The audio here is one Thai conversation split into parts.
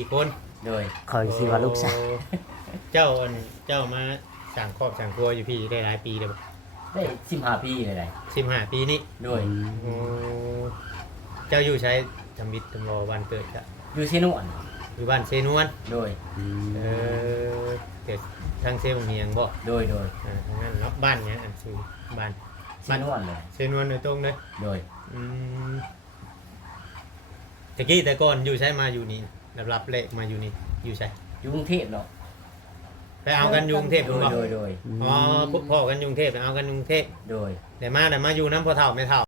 สี่คนโดยคอยสิว่าลูกชาย เจ้าเจ้ามาสั่งครอบสั่งครัวอยู่พี่ได้หลายปีแล้วบ่ได้15 ปีเลยได้15 ปีนี้โดยโอ้เจ้าอยู่ใช้ทำบิดทำรอวันเกิดจ้ะอยู่เชนวนอยู่บ้านเซนวนโดยเออเกิดทางเซบงเฮียงบ่โดยทางนั้นเนาะบ้านเนี้ยอันคือบ้าน เชนวนเลยเซนวนโดยตรงเลยโดยอืมตะกี้แต่ก่อนอยู่ใช้มาอยู่นี่รับเลขมาอยู่นี่อยู่ใช้อยู่กรุงเทพเนาะไปเอากันยุงเทพ โดยอ๋อพ่อกันยุงเทพเอากันยุงเทพโดยแต่มาอยู่น้ำพอเท่าไม่เท่า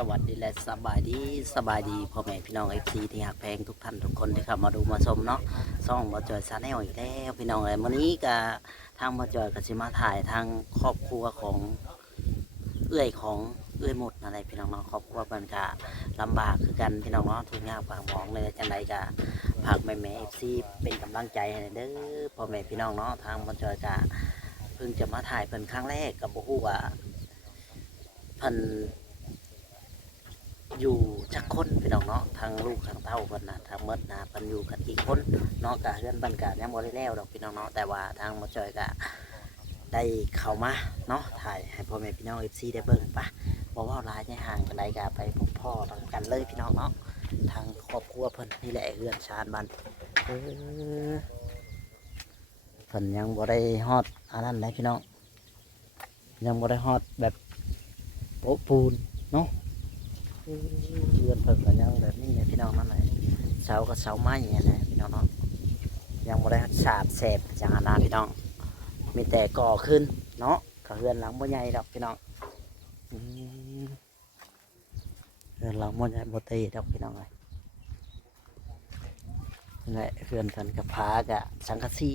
สวัสดีและสบายดีพ่อแม่พี่น้องFCที่หักแพงทุกท่านทุกคนที่เข้ามาดูมาชมเนาะช่องบ่จอยชาแนลอีกแล้วพี่น้องเลยวันนี้ก็ทางบ่จอยก็สิมาถ่ายทางครอบครัวของเอื้อยหมดอะไรพี่น้องเนาะครอบครัวเพิ่นก็ลำบากคือกันพี่น้องเนาะทุกอย่างปากหมองเลยจังไดก็ฝากแม่ๆ FC เป็นกำลังใจให้เด้อพ่อแม่พี่น้องเนาะทางบ่จอยก็เพิ่งจะมาถ่ายเพิ่นครั้งแรกก็บ่ฮู้ว่าเพิ่นอยู่จักคนพี่น้องเนาะทางลูกทางเต้าเพิ่นนะทางมดนะเพิ่นอยู่กันกี่คนเนาะกะเฮือนบ้านกะยังบ่ได้แล้วดอกพี่น้องเนาะแต่ว่าทางบ่จอยกะได้เข้ามาเนาะถ่ายให้พ่อแม่พี่น้อง FC ได้เบิ่งปะบ่เว้าหลายใจห่างปานใดกะไปพบพ่อทางกันเลยพี่น้องเนาะทางครอบครัวเพิ่นนี่แหละเฮือนชานบ้านเพิ่นยังบ่ได้ฮอดอันนั้นเลยพี่น้องยังบ่ได้ฮอดแบบโป๊ะปูนเนาะเรือนเพิ่งก็ยังแบบนี้เนี่ยพี่น้องนั่นแหละเสาก็เสาไม้เนี่ยนะพี่น้องเนาะยังไม่ได้สาดแสบจังหวะพี่น้องมีแต่ก่อขึ้นเนาะก็เรือนหลังบ่ใหญ่ดอกพี่น้องเรือนหลังบ่ใหญ่บ่ตีดอกพี่น้องเลยนี่แหละเรือนเพิ่นกับผากับสังกะสี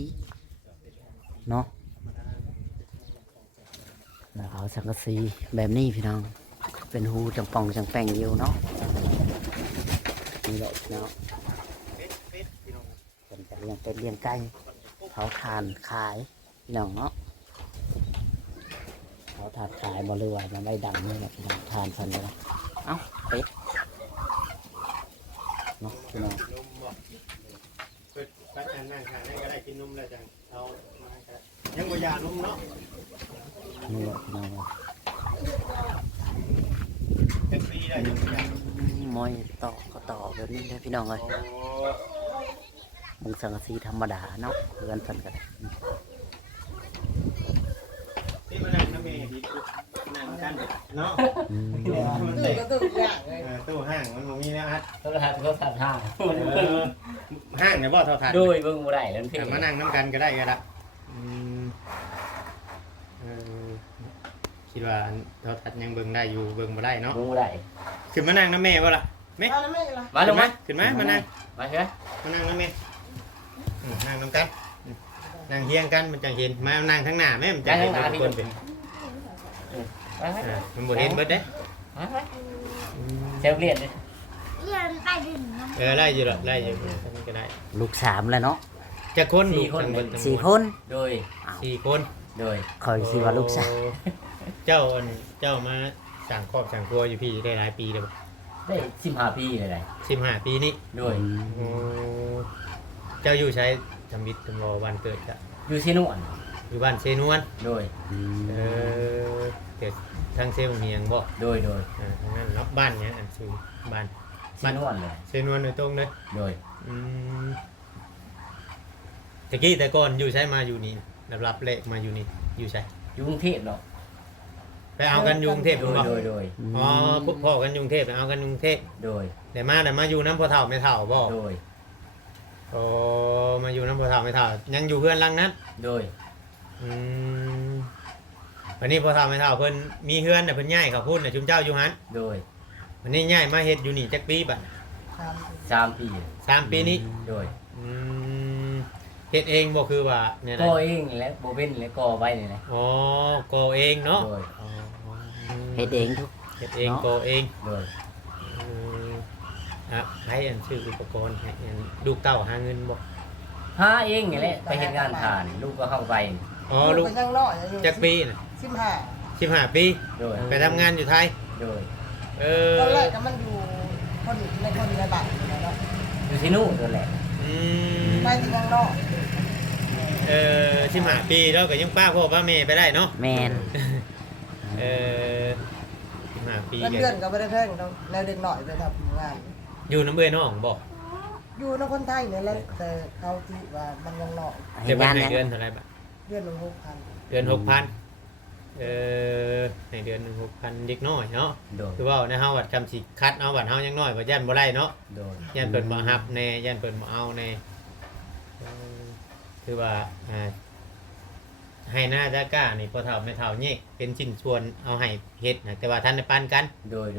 เนาะแล้วเอาสังกะสีแบบนี้พี่น้องเป็นหูจังปองจังแป้งอยู่เนาะนี่แหละเนาะเป็นจะเลี้ยงเป็นเลี้ยงไก่เผาถ่านขายพี่น้องเนาะเผาถ่านขายบ่เรือว่ามันได้ดังนี่แหละพี่น้องทานฟันเลยเอ้าเป็ดเนาะพี่น้องก็จะนั่งทานได้ก็ได้กินนมแล้วจังเอายังบ่อยากนมเนาะนี่แหละพี่น้องมอยต่อก็ต่อแบบนี้เลยพี่น้องเลยมึงสังกะสีธรรมดาเนาะเพื่อนสันกันที่มานั่งน้ำเมย์นั่งกันเนาะตู้ห้างมันมีนะฮัทโทรทัศน์ห้างห้างเนี่ยบ่เท่าทันโดยเบิ่งบ่ได้แล้วพี่มานั่งน้ำกันก็ได้ก็ได้คิดว่าเท่าทัดยังเบิ่งได้อยู่เบิ่งบ่ได้เนาะเบิ่งบ่ได้ขึ้นมานั่งน้ำเมย์บ่ล่ะเมย์มาลงมาขึ้นมานั่งมาเถอะมานั่งน้ำเมย์นั่งน้ำกันนั่งเฮียงกันมันจังเห็นมานั่งข้างหน้าแม่มันจังเห็นทุกคนเป็นมันบ่เห็นเบิดเด้เซลเลียนเลยเรียนใต้ดินนะไล่อยู่หรอไล่อยู่ก็ได้ลูก3แล้วเนาะจะคนลูก4 คนโดย4 คนโดยคอยสิว่าลูกชายเจ้ามาสั่งครอบสั่งครัวอยู่พี่ได้หลายปีแล้วได้15 ปีเลยได้15 ปีนี้โดยเจ้าอยู่ใช้ทำบิดทำรอวันเกิดจ้ะอยู่เชนวนอยู่บ้านเซนวนโดยเกิดทางเซบงเฮียงบ่โดยทางนั้นเนาะบ้านเนี้ยอันคือบ้านเชนวนเลยเซนวนโดยตรงเลยโดยตะกี้แต่ก่อนอยู่ใช้มาอยู่นี่รับเลขมาอยู่นี่อยู่ใช้อยู่กรุงเทพเนาะไปเอากันยุงเทพโดยอ๋อพ่อกันยุงเทพเอากันยุงเทพโดยแต่มาอยู่น้ำพอเท่าไม่เท่าบ่โดยโอ้มาอยู่น้ำพอเท่าไม่เท่ายังอยู่เพื่อนรังนั้นโดยวันนี้พอเท่าไม่เท่าเพิ่นมีเพื่อนแต่เพิ่นย้ายเขาพูดน่ะชุมเจ้าอยู่หันโดยวันนี้ย้ายมาเฮ็ดอยู่นี่จักปีบัด3 ปี3 ปีนี้โดยเฮ็ดเองบ่คือว่าเนี่ยก่อเองแหละบ่เป็นแล้วก่อไว้นี่แหละอ๋อก่อเองเนาะเฮ็ดเองทุกเฮ็ดเองก่อเองโดยให้อันซื้ออุปกรณ์ให้ลูกเต้าหาเงินบ่ หาเองนี่แหละไปเฮ็ดงานทานลูกก็เข้าไป อ๋อลูก ก็ยังน้อยอยู่ จักปีน่ะ 15 15 ปี โดย ไปทำงานอยู่ไทย โดย เอ ตอนแร อก ก็มันอยู่คนในบ้านเนาะ อยู่ที่นู่นนั่นแหละ อืม ไปที่ยังนอก 15 ปีแล้วก็ยังป้าพ่อป้าแม่ไปได้เนาะ แมน เออ15 ปี เงิน ก็ เดือนก็บ่ได้แพงเนาะแล้วเด็กน้อยไปทำงาน อยู่น้ำเอ้ยน้องบ่ อยู่ในคนไทยนี่แหละแต่เขาที่ว่ามันยังน้อย เดี๋ยว งาน ให้ ยัง เดือนเท่าไหร่บาท เดือนละ6,000 เดือน 6,000ให้เดือนหนึ่ง6,000เด็กน้อยเนาะ โดย คือว่าในเฮาวัดคำสิคัดเอาวัดเฮายังน้อยกว่าย่านบ่ได้เนาะ โดย ย่านเพิ่นบ่ฮับแน่ย่านเพิ่นบ่เอาแน่คือว่าให้หน้าจักก้านี่พ่อเฒ่าแม่เฒ่าแยกเป็นชิ้นส่วนเอาให้เฮ็ดนะแต่ว่าท่านได้ปานกัน โดย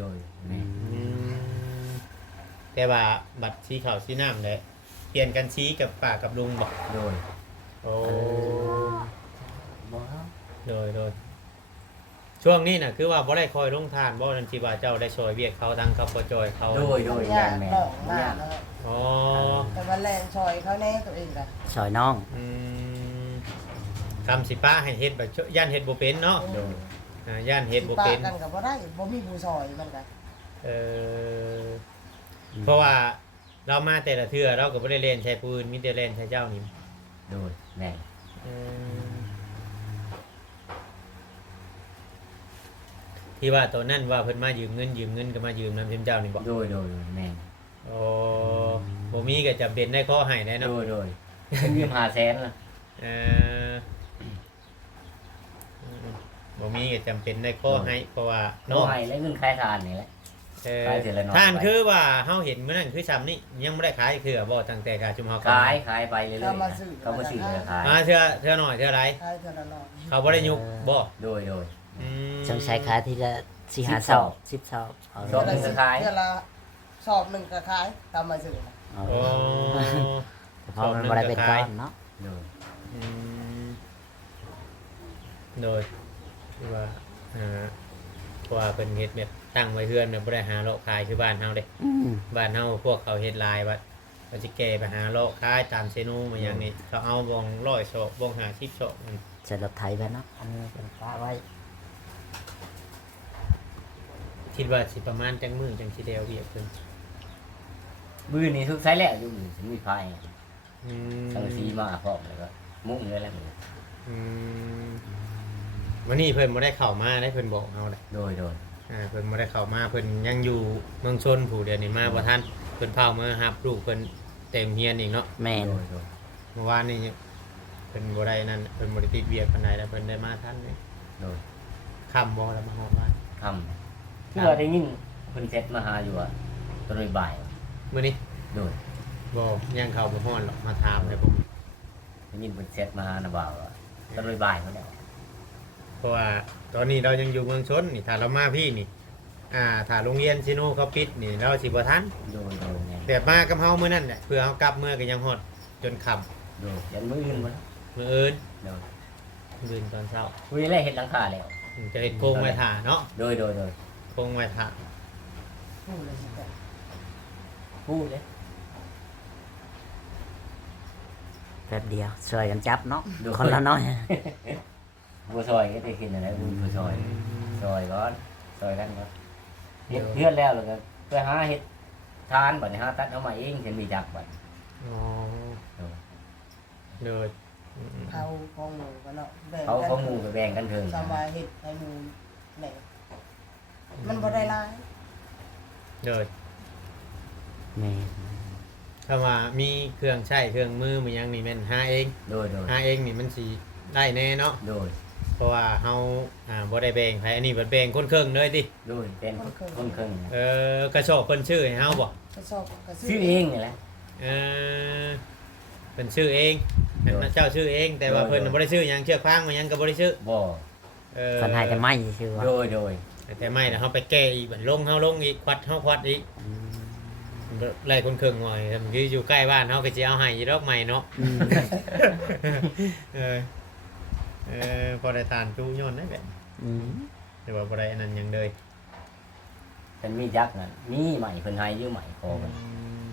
แม่ แต่ว่าบัตรสีขาวสีน้ำเลยเปลี่ยนกันชี้กับป้ากับลุงบอก โดย โอ้ บ่ โดยช่วงนี้น่ะคือว่าบ่ได้คอยลงทานบ่นั่นสิว่าเจ้าได้ช่วยเวียกเขาทางเขาบ่จอยเขา โดย ญา ย่าน ติ แม่ น้องมากแล้ว อ๋อ แต่ว่าแรงซอยเขาแน่ตัวเองล่ะ ซอยน้อง อืมคำสิป้าให้เฮ็ดแบบย่านเฮ็ดบ่เป็นเนาะ โดย ย่านเฮ็ดบ่ ปา เป็น กันก็บ่ได้บ่มีผู้ซอยมันก็ เออเพราะว่าเรามาแต่ละเทื่อเราก็บ่ได้เล่นใช้ปืนมีแต่เล่นใช้เจ้านี่ โดยแม่ ที่ว่าตัวนั่นว่าเพิ่นมายืมเงินก็มายืมนำเจ้านี่บอก โดยแม่ โอ้บ่มีก็จำเป็นได้ข้อให้ได้ โด เนาะ ยเป็นยืม500,000ล่ะ เออบ่มีก็จำเป็นได้ข้อให้เพราะว่า เนาะ เนาะ ให้แล้วเงินขายทานนี่แหละ ขายเสร็จแล้วเนาะ ท่านคือว่าเฮาเห็นมื้อนั้นคือซ้ำนี่ยังบ่ได้ขายคือบ่ตั้งแต่กาชุมเฮา ขายไปเรื่อยๆเขามาซื้อเลยขาย เทื่อหน่อยเทื่อไร ขายเท่าละน้อย เขาบ่ได้ยุบบ่ โดย อืม สงสัยขายทีละ4-5 สอบ10 สอบเอา สอบหนึ่งก็ขาย เท่าละสอบหนึ่งก็ขายตามมาซื้อน่ะ เอา โอ้ เพราะมันบ่ได้เป็นก้อนเนาะ โดย อืมโดยที่ว่าเพราะว่าเพิ่นเฮ็ดแบบตั้งไว้เฮือนน่ะบ่ได้หาเลาะขายคือบ้านเฮาเด้ บ้านเฮาพวกเขาเฮ็ดลายว่าเขาสิแก้ไปหาเลาะขายตามเซนูมาอย่างนี้เขาเอาวง100ศอกวง50ศอกมัน ใส่รถไถไปเนาะอันนี้เป็นฟ้าไว้ คิดว่าสิประมาณจังมื้อจังสิได้เอาเวียกเพิ่น มือนี่ทุกไซส์แล้วอยู่มีไฟ อืม สังสีมาพร้อมแล้วก็มุ้งเลยแล้ว อืมวันนี้เพิ่นบ่ได้เข้ามาได้เพิ่นบอกเฮาได้ โดย เพิ่นบ่ได้เข้ามาเพิ่นยังอยู่เมืองชนผู้เดียวนี่มาบ่ทันเพิ่นพามารับลูกเพิ่นเต็มเฮียนอีกเนาะ แมน เมื่อวานนี้เพิ่นบ่ได้นั่นเพิ่นบ่ได้ติดเวียกปานใดแล้วเพิ่นได้มาทันนี่ โดย ค่ำบ่แล้วมาฮอดบ้าน ทำเพื่อได้ยินคนเซ็ตมาหาอยู่อ่ะตอนบ่าย มื้อนี้ โดย บ่ยังเข้าบ่ฮอดหรอกมาถามให้ผม ได้ยินคนเซ็ตมาหานะบ่าวอ่ะตอนบ่ายเขาแล้ว เพราะว่าตอนนี้เรายังอยู่เมืองชนนี่ถ้าเรามาพี่นี่ถ้าโรงเรียนซิโนเขาปิดนี่เราสิบ่ทัน โดยเนี่ย แต่มากับเฮามื้อนั้นแหละเพื่อเฮากลับเมื่อก็ยังฮอดจนค่ำ โดยยันมืออื่นมา มื้ออื่น โดย มื้ออื่นตอนเช้า คุยแล้วเห็นหลังคาแล้ว จะเฮ็ดโครงไว้ท่าเนาะ โดย โครงไว้ท่า พูดเลยสิแต่ พูดเลย แป๊บเดียวช่วยกันจับเนาะคนละน้อย บัวซอยก็ได้กินอะไรบัวซอยซอยก่อนซอยกันก่อนเฮ็ดเพื่อนแล้วแล้วก็ไปหาเฮ็ดทานบัดนี้หาตัดเอามาเองฉันมีจักบัด อ๋อเด้อ เขาของหมูกันเนาะแบ่ง เขาหมู่ไปแบ่งกันเถิง สบายเฮ็ดให้หมูแหน่มันบ่ได้หลาย เด้อ แมน ถ้าว่ามีเครื่องใช้เครื่องมือมันยังนี่แม่นหาเอง โดย หาเองนี่มันสิได้แน่เนาะ โดย เพราะว่าเฮาบ่ได้แบ่งไผอันนี้บ่แบ่งคนครึ่งเลยติ โดยเป็นคนครึ่ง กระสอบเพิ่นชื่อให้เฮาบ่ ก็ชอบก็ ซื้อเองนี่แหละ เเพิ่นชื่อเอง โดย เจ้าชื่อเอง แต่ว่า โดย เพิ่นน่ะบ่ได้ชื่อหยังเชือกฟางมันหยังก็บ่ได้ชื่อ บ่ คนให้แต่ไม่ชื่อว่า โดย แต่ไม่น่ะเฮาไปแก้อีกบัดลงเฮาลงอีกควัดเฮาควัดอีกไล่คนครึ่งหน่อยคืออยู่ใกล้บ้านเฮาก็สิเอาให้อีดอกใหม่เนาะ เออพอได้ทานจูย้อนได้แบบ อืม แต่ว่าบ่ได้อันนั้นหยังเลย เป็นมีจักนั่นมีใหม่เพิ่นให้อยู่ใหม่พอกัน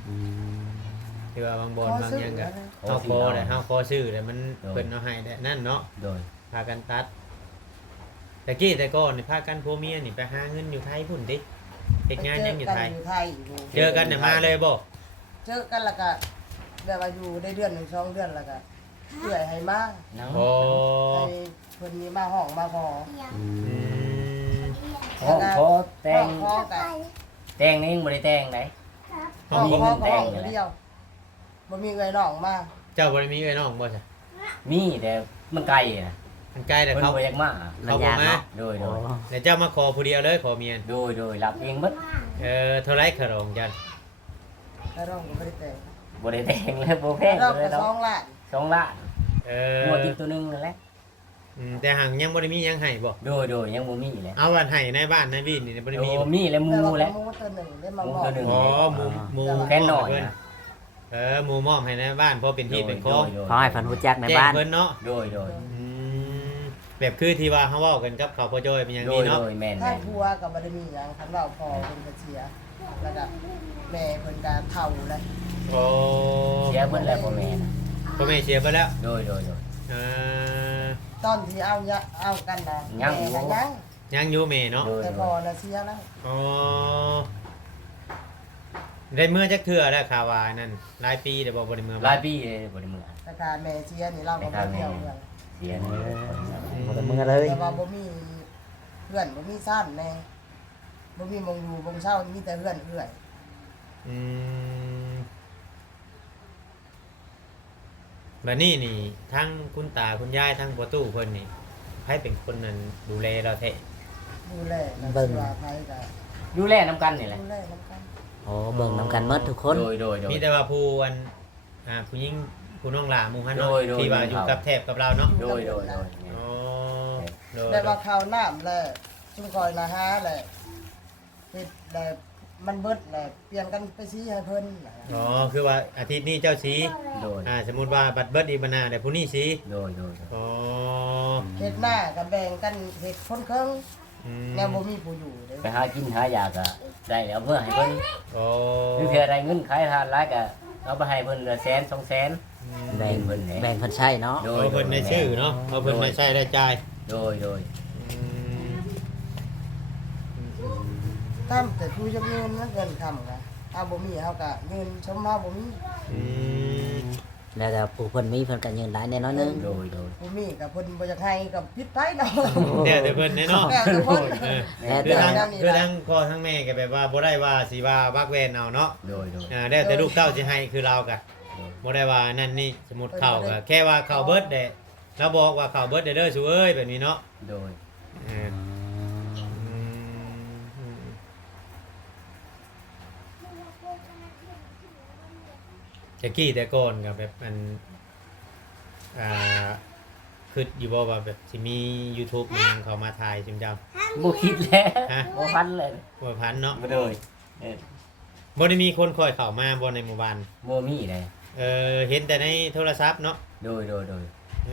อืม คื คือว่าบางบอนบางหยังก็ ขอ เฮา ซื้ ข อ อ เอา ได้เฮาขอซื้อแต่มัน โดย เพิ่นเอาให้ได้นั่นเนาะ โดย พากันตัดแต่กี้แต่ก่อนนี่พากันผัวเมียนี่ไปหาเงินอยู่ไทยพุ่นติเฮ็ดงานหยังอยู่ไทย อยู่ไทยอยู่ เจอกันเนี่ยมาเลยบ่ เจอกันแล้วก็แบบว่าอยู่ได้เดือนหนึ่ง2 เดือนแล้วก็เอื่อยให้มา เนาะ โอ้ ให้เพิ่นมีมาห้องมาพอ อืม ห้องขอแต่ง ห้องก็ แต่งนี่ยังบ่ได้แต่งไหน ห้ ห้ อ อง ง บ่ ห้อง แต่ ห้อง ง เดียวบ่มีเงินน้องมา เจ้าบ่ได้มีเอ้ยน้องบ่จ้ะ มีแต่มันไกลน่ะ มันใกล้แต่ เพิ่น เขา บ่อยากมา มันยากเนาะ โดย โอ้ แล้วเจ้ามาขอผู้เดียวเลยขอเมียน โดยรับเองเบิด เท่าไรขะรองจัน แล้วน้องก็บ่ได้แต่ง บ่ได้แต่งเลยบ่แพง น้อง เล ก็ ยเนาะ 2 ล้าน 2 ล้าน เอ หัวติดตัวหนึงนั่นแหละ แต่หางยังบ่ได้มีหยังให้บ่ โดยยังบ่มีเลย เอาวันให้ในบ้านในวินนี่บ่ได้ โอ้ มีบ่ มีแล้วหมู แต่ว่า แล้ว หมูตัวหนึ่งได้มา หมู บอก ตัวหนึ่ง อ๋อหมู่ แค่หน่อย เพิ่น นะ หมู่มอบให้ในบ้านเพราะเป็นที่เป็นของ ขอให้เพิ่นรู้จักใน แจ้ง บ้าน เพิ่นเนาะ โดย อืมแบบคือที่ว่าเฮาเว้ากันกับเขาพ่อจ้อยเป็นอย่าง โด นี้ ย เนาะ แม่น ทางผัวก็บ่ได้มีหยังคันว่าพอเพิ่นก็เสียแล้วก็แม่เพิ่นก็เฒ่าแล้ว โอ้ เสียเบิดแล้วพ่อแม่น่ะ พ่อแม่เสียไปแล้ว โดย อ่า ตอนที่เอากันน่ะ ยั แม่ ง ก็ยัง ยังอยู่แม่เนาะ แต่พอน่ะเสียแล้ว อ๋อได้เมื่อจักเทื่อแล้วข่าวว่านั่นหลายปีแต่บ่บ่ได้เมื่อ หลายปีเลยบ่ได้เมื่อ แต่การแม่เสียนี่เราก็บ่เที่ยวเมือง เสียนี่ บ่ได้มือเลย แต่ว่าบ่มีเพื่อนบ่มีซ่านแน่บ่มีหมองอยู่บ่งเช่ามีแต่เพื่อนเอื้อย อืมบัดนี้นี่ทั้งคุณตาคุณยายทั้งพ่อตู้เพิ่นนี่ใครเป็นคนนั้นดูแลเราแท้ ดูแลนะสิว่าไผก็ ดูแลน้ำกันนี่แหละ ดูแลนํกัน โอ้เบิ่งนำกันหมดทุกคน โดย มีแต่ว่าผู้อันผู้หญิงผู้น้องหลาหมู่ฮันเนาะ โดย ที่ว่าอยู่กับแทบกับเราเนาะ โดย อ๋อโดย แต่ว่าข้าวน้ำแหละชุมคอยมาหาแหละเฮ็ดแหละมันเบิดแหละเปลี่ยนกันไปชี้ให้เพิ่นน่ะ อ๋อคือว่าอาทิตย์นี้เจ้าสี โดย สมมุติว่าบัตรเบิดอีกบรรณาแต่ผู้นี้สี โดย อ๋อ เฮ็ดหน้าก็แบ่งกันเฮ็ดคนเครื่อง อืม แนวบ่มีผู้อยู่เด้ ไปหากินหายาก็ได้แล้วเพื่อให้เพิ่น อ๋อ คือเพื่อได้เงินขายทานหลายก็เอาไปให้เพิ่นละแสน2แสน แบ่ง เพิ่นแหละ แบ่งเพิ่นใช้เนาะ โด เอา ย เพิ่นในชื่อเนาะเอาเพิ่นในใช้ได้จ่าย โดย อืม ตามแต่ผู้จะเงินนะเงินคำก็เอาบ่มีเฮาก็เงินชมเฮาบ่มี อืม แล้วแต่ผู้เพิ่นมีเพิ่นก็ยืนได้แน่นอนนึง โดย บ่มีก็เพิ่นบ่อยากให้ก็ผิดไปเนาะ เดี๋ยวแต่เพิ่นเนาะ แล้วแต่เพิ่น เออ แล้ว คือ แต่ ทั้งคือทั้งพ่อทั้งแม่ก็แบบว่าบ่ได้ว่าสิว่าบักแวนเอาเนาะ โดย แล้วแต่ลูกเต้าสิให้คือเราก็บ่ได้ว่านั่นนี่สมมุติเข้าก็แค่ว่าเข้าเบิดได้เราบอกว่าเข้าเบิดได้เด้อสู้เอ้ยแบบนี้เนาะ โดย เอออืมแต่กี้แต่ก่อนกับแบบมันคืออยู่บ่ว่าแบบสิมี YouTube มีหยังเขามาถ่ายจิมจำ บ่คิดแล้ว ฮะ บ่พันเลย บ่พันเนาะ บ่โดย บ่ได้มีคนคอยเข้ามาบ่ในหมู่บ้าน บ่มีเลย เห็นแต่ในโทรศัพท์เนาะ โดย เอ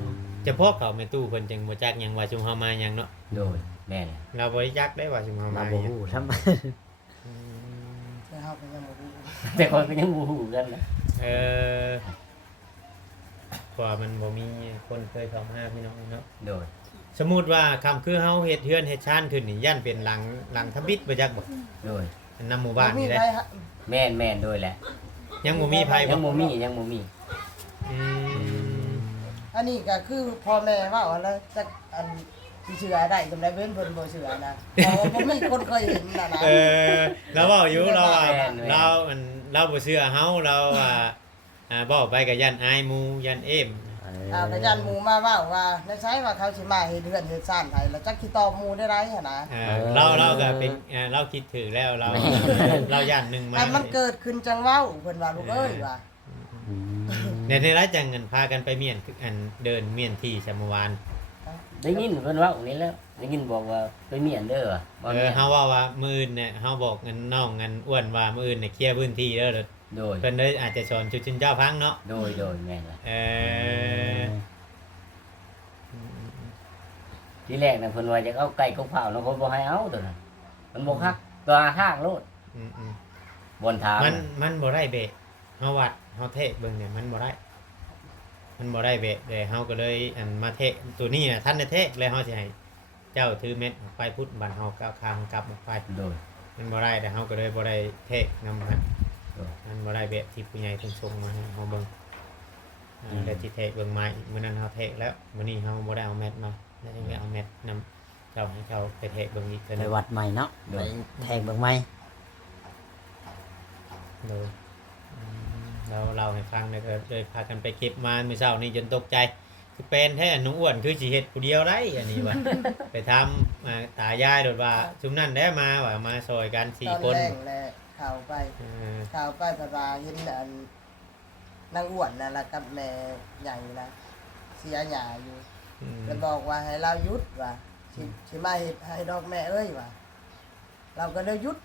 อจะพาะเขาแม่ตู้เพิ่นจังบ่จักหยังว่าชุมเฮามาหยังเนาะ โดยแม่น เราบ่ได้จักได้ว่าชุมเฮา เรา มาห บ่ ยัง ฮู้ทำ อืม แต่เฮาก็ยังบ่รู้ แต่คนก็ยังบ่ฮู้กันนะ เออเพราะว่ามันบ่มีคนเคยเข้ามาพี่น้องเนาะ โดย สมมุติว่าคำคือเฮาเฮ็ดเฮือนเฮ็ดชานขึ้นนี่ย่านเป็นหลังทำบิดบ่จักบ่ โดย นำหมู่บ้าน บ่มี นี่แหละ ใครฮะ แม่นโดยแหละ ยังบ่มีไผ ยั บ่ งบ่มี อืม อันนี้ก็คือพ่อแม่เว้าแล้วจักอันสิเชื่อได้จำได้เว้นเพิ่นบ่เชื่อนะเพราะว่าบ่มีคนเคยเห็นน่ะนะ เราเว้าอยู่เราว่าเราบ่เชื่อเฮาเราเว้าไปก็ย่านอายหมู่ย่านเอ้ม ก็ยันหมู่มาเว้าว่าในใช้ว่าเขาสิมาเฮ็ดเรือนเฮ็ดซ่านให้แล้วจักสิตอบหมู่ได้ไรหั่นนะ เราก็เป็นเราคิดถือแล้วเราย่านหนึงมา แต่มันเกิดขึ้นจังเว้าเพิ่นว่าลูกเอ้ยว่า ในที่ไรจังเงินพากันไปเมียนเดินเมียนที่ชมวาน ได้ยินเพิ่นเว้านี่แล้วได้ยินบอกว่าไปเมียนเด้อบ่มี เฮาว่ามื้ออื่นเนี่ยเฮาบอกเงินน้องเงินอ้วนว่ามื้ออื่นเนี่ยเคลียร์พื้นที่เด้อ โดย เพิ่นเลยอาจจะสอนชุดชินเจ้าพังเนาะ โดยแม่นล่ะ ทีแรกน่ะเพิ่นว่าจะเอาไก่กบเผาแล้วคนบ่ให้เอาตัวนั้นมันบ่คักตัวทางโลด อืม บนทาง มันบ่ได้เบะ เฮาวัดเฮาเทะเบิ่งเนี่ยมันบ่ได้เบะเลยเฮาก็เลยอันมาเทะตัวนี้น่ะท่านได้เทะเลยเฮาสิให้เจ้าถือเม็ดออกไปพุทธบัดเฮาก้าวข้ามกลับออกไป โดย มันบ่ได้แต่เฮาก็เลยบ่ได้เทะนำฮะ โดย มันบ่ได้แบบที่ผู้ใหญ่เพิ่นส่งมาให้เฮาเบิ่งแล้วสิเทะเบิ่งใหม่มื้อนั้นเฮาเทะแล้วมื้อนี้เฮาบ่ได้เอาแมทมาแล้วจะไปเอาแมทนำเจ้าให้เขาไปเทะเบิ่งอีกเทื่อ ไป นึง วัดใหม่เนาะไปแทงเบิ่งใหม่ เลยแล้วเราให้ฟังเลยก็เลยพากันไปเก็บมามื้อเช้านี้จนตกใจคือเป็นแท้หนูอ้วนคือสิเฮ็ดผู้เดียวได้อันนี้ว่า ไปทำตายายโดดว่าซุมนั้นได้มาว่ามาซอยกัน ตอน 4 คน แรกแหละข่าวไป เออ ข่าวไปพระบาเห็นอันนางอ้วนน่ะละกับแม่ใหญ่นะเสียหยาอยู่ อืม แล้วบอกว่าให้เราหยุดว่าสิมาเฮ็ดให้ดอกแม่เอ้ยว่าเราก็เลยหยุด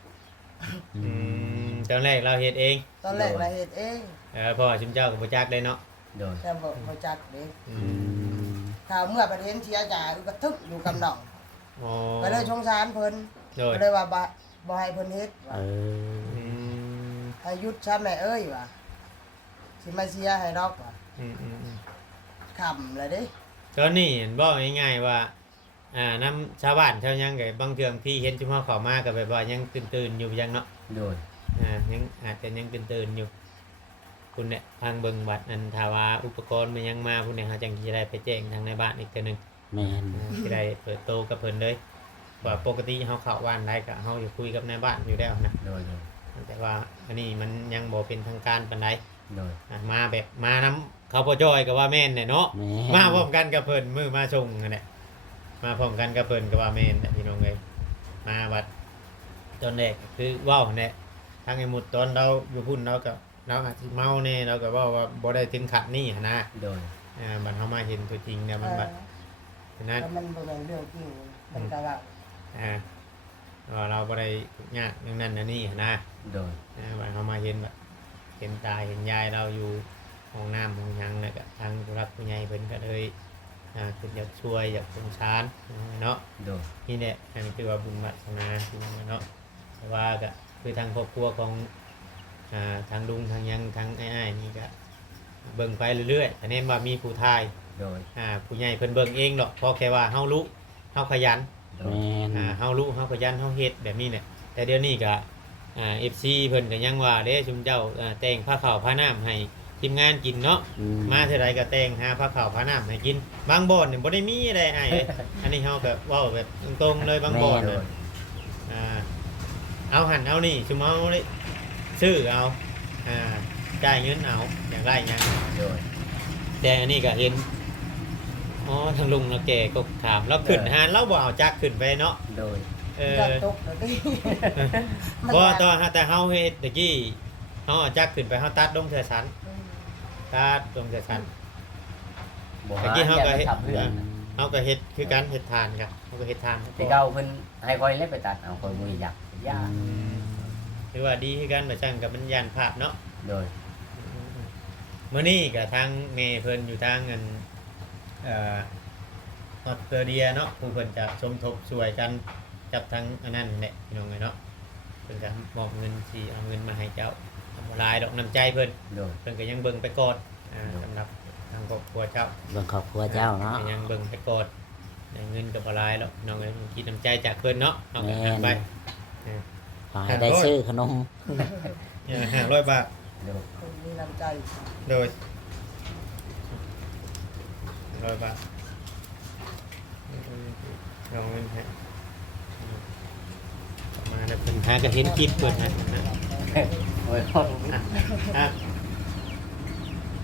ตอนแรกเราเฮ็ดเอง ตอนแรกเราเฮ็ดเอง เพราะว่าชุมเจ้าก็บ่จักได้เนาะ โดย แต่บ่จักเด้ อืม ข่าวเมื่อประเด็นเสียหยาก็ทึกอยู่กับน้อง อ๋อ ก็เลยสงสารเพิ่น โดย ก็เลยว่าบ่ให้เพิ่นเฮ็ดว่า เออ อืม ให้หยุดซะแม่เอ้ยว่าสิมาเสียให้ดอกว่า อืมอืมอืม คำเลยเด้ ตอนนี้เห็นบอกง่ายๆว่าน้ำชาวบ้านชาวยังกับบางเทื่อที่เห็นชุมเฮาเข้ามาก็แบบว่ายังตื่นๆอยู่ยังเนาะ โดย ยังอาจจะยังตื่นๆอยู่คุณเนี่ยทางเบิ่งบัตรอันทาวาอุปกรณ์มันยังมาพุ่นเนี่ยเฮาจังสิได้ไปแจ้งทางในบ้านอีกเทื่อนึง แม่น สิได้เปิดโตกับเพิ่นเลยว่าปกติเฮาเข้าบ้านได้ก็เฮาจะคุยกับในบ้านอยู่แล้วนะ โดย แต่ว่าอันนี้มันยังบ่เป็นทางการปานใด โดย มาแบบมาน้ำเขาพอจอยก็ว่าแม่นเนี่ยเนาะ แม่ มาพร้อมกันกับเพิ่นมือมาชงกันเนี่ยมาพร้อมกันกับเพิ่นก็ว่าแม่นแต่พี่น้องเลยมาบัดตอนแรกคือเว้าเนี่ยทางไอ้หมุดตอนเราอยู่พุ่นเราก็เราอาจสิเมาแน่เราก็เว่าว่าบ่ได้ถึงขัดนี่หั้นนะ โดย บัดเฮามาเห็นตัวจริงเนี่ยมันบัดนั้น แล้วมันบ่แม่นเรื่องจริงมันก็ว่า ว่าเราบ่ได้ทุกข์ยากเรื่องนั้นอันนี้หั้นนะ โดย บัดเฮามาเห็นแบบเห็นตาเห็นยายเราอยู่ห้องน้ำห้องหยังแล้วก็ทางผู้รักผู้ใหญ่เพิ่นก็เลยคืออยากช่วยอยากสงสารเนาะ โดย นี่แหละอันนี้คือว่าบุญวาสนาที่มันเนาะแต่ว่าก็คือทางครอบครัวของทางลุงทางยังทางไอ้ายๆนี่ก็เบิ่งไปเรื่อยๆแต่เน้นว่ามีผู้ทาย โดย ผู้ใหญ่เพิ่นเบิ่งเองดอกเพราะแค่ว่าเฮารู้เฮาขยัน โดย แม่น เฮารู้เฮาขยันเฮาเฮ็ดแบบนี้เนี่ยแต่เดี๋ยวนี้ก็FC เพิ่นก็ยังว่าเด้ชุมเจ้าแต่งผ้าขาวผ้าน้ำให้ทีมงานกินเนาะ อื มาเท่าไรก็แต่งหาผ้าขาวผ้าน้ำให้กินบางบ่อนเนี่ยบ่ได้มีอะไรไอ้เอ้ยอันนี้เฮาก็เว้าแบบตรงๆเลยบางบ่อน โด น่ะ ย เอาหันเอานี่ชุมเอาเลยซื้อเอาจ่ายเงินเอาอย่างไรเงี้ย โดย แต่อันนี้ก็เห็นอ๋อทางลุงเราแกก็ถามเราขึ้นหานเราบ่เอาจักขึ้นไปเนาะ โดย จักตกแล้วดิ เพราะว่าตอนแต่เฮาเฮ็ดตะกี้เฮาเอาจักขึ้นไปเฮาตัดลงเทื่อสันตัดลงเทื่อสัน บ่ เมื่อกี้ หา เขาก็ อย่า เฮ็ด ไปทำเพื่อน เฮาก็เฮ็ดคือกันเฮ็ดทานครับเฮาก็เฮ็ดทาน แต่เก่าเพิ่นให้คอยเล่นไปตัดเอาคอยมืออยากยาก คือว่าดีคือกันบ่จังกับมันย่านพลาดเนาะ โดย มื้อนี้ก็ทางเมเพิ่นอยู่ทางเงินออสเตรเลียเนาะผู้เพิ่นจะสมทบช่วยกันกับทางอันนั้นแหละพี่น้องเอ้ยเนาะเพิ่นก็มอบเงินสิเอาเงินมาให้เจ้าบ่หลายดอกน้ำใจเพิ่น โดย เพิ่นก็ยังเบิ่งไปก่อนสำหรับทางครอบครัวเจ้า เบิ่งครอบครัวเจ้าเนาะ ก็ยังเบิ่งไปก่อนได้เงินก็บ่หลายหรอกน้องเอ้ยคิดน้ำใจจากเพิ่นเนาะเอาก็ให้ไป ขอให้ได้ซื้อขนม 500 บาท โดย คนมีน้ำใจ โดย100 บาทลองเงินให้มาแล้วเพิ่นหาก็เห็นคลิปเพิ่นนะ โอ้ย อ่ะ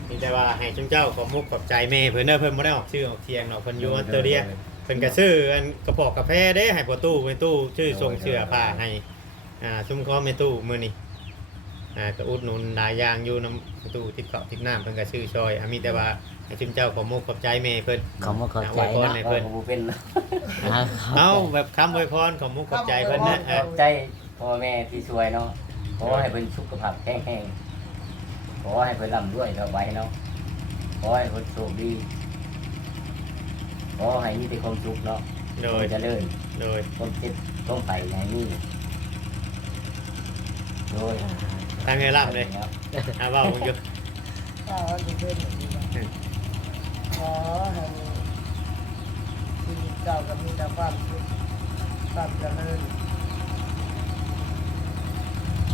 มีแต่ว่าให้จุมเจ้าขอมุกขอบใจแม่เพิ่นเด้อเพิ่นบ่ได้ออกชื่อออกเสียงเนาะเพิ่นอยู่ออสเตรเลียเพิ่นก็ซื้ออันกระป๋องกาแฟเด้ให้พ่อตู้ไปตู้ชื่อส่งเสื้อผ้าให้ชุมคอแม่ตู้มื้อนี้ก็อุดหนุนหลายอย่างอยู่นำตู้ทิศเกาะทิศน้ำเพิ่นก็ซื้อซอยมีแต่ว่าให้จุมเจ้าขอมุกขอบใจแม่เพิ่น ขอมาขอบใจ อวยพร เนาะ ให้ เพิ่ เพิ่ น น บ่เป็นเนาะ เอาแบบคำอวยพรขอมุกขอบใจเพิ่นนะ ขอบใจพ่อแม่ที่ช่วยเนาะขอให้เพิ่นสุขภาพแข็งแรงขอให้เพิ่นร่ำรวยต่อไปเนาะขอให้เพิ่นโชคดีขอให้มีแต่ความสุขเนาะ โดย เจริญ โดย ความเจ็บความไปอย่างนี้โดย ตั้งให้รับเลยเว้าผมอยู่ ว่าว่าจะเป็นอย่างนี้นะขอให้ชีวิตเจ้าก็มีแต่ความสุขความเจริญ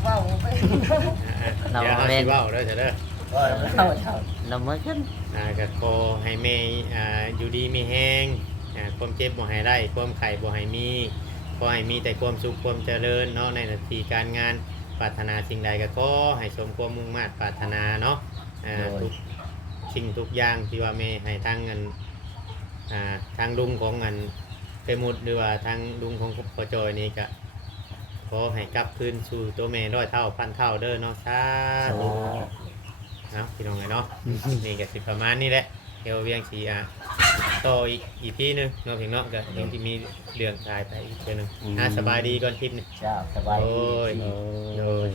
ว้าวไป เดี๋ยวเฮาสิเว้าเด้อเด้อ ก็เล่าเท่า เราเมื่อขึ้น ก็ขอให้แม่อยู่ดีมีแห้งความเจ็บบ่ให้ได้ความไข้บ่ให้มีขอให้มีแต่ความสุขความเจริญเนาะในหน้าที่การงานปรารถนาสิ่งใดก็ขอให้สมความมุ่งมั่นปรารถนาเนาะทุกสิ่งทุกอย่างที่ว่าแม่ให้ทางเงินทางลุงของเงินไปหมดหรือว่าทางลุงของพ่อจอยนี่ก็ขอให้กลับคืนสู่ตัวแม่ร้อยเท่าพันเท่าเด้อเนาะสาธุเนาะพี่น้องไงเนาะ นี่ก็สิประมาณนี้แหละเดี๋ยวเวียงสีต่ออีกพี่นึงเนาะพี่เนาะก็ยังที่มีเรื่องถ่ายไปอีกเทื่อนึงสบายดีก่อนคลิปนี้ เจ้าสบาย โอ้ ดี ยโอ้ย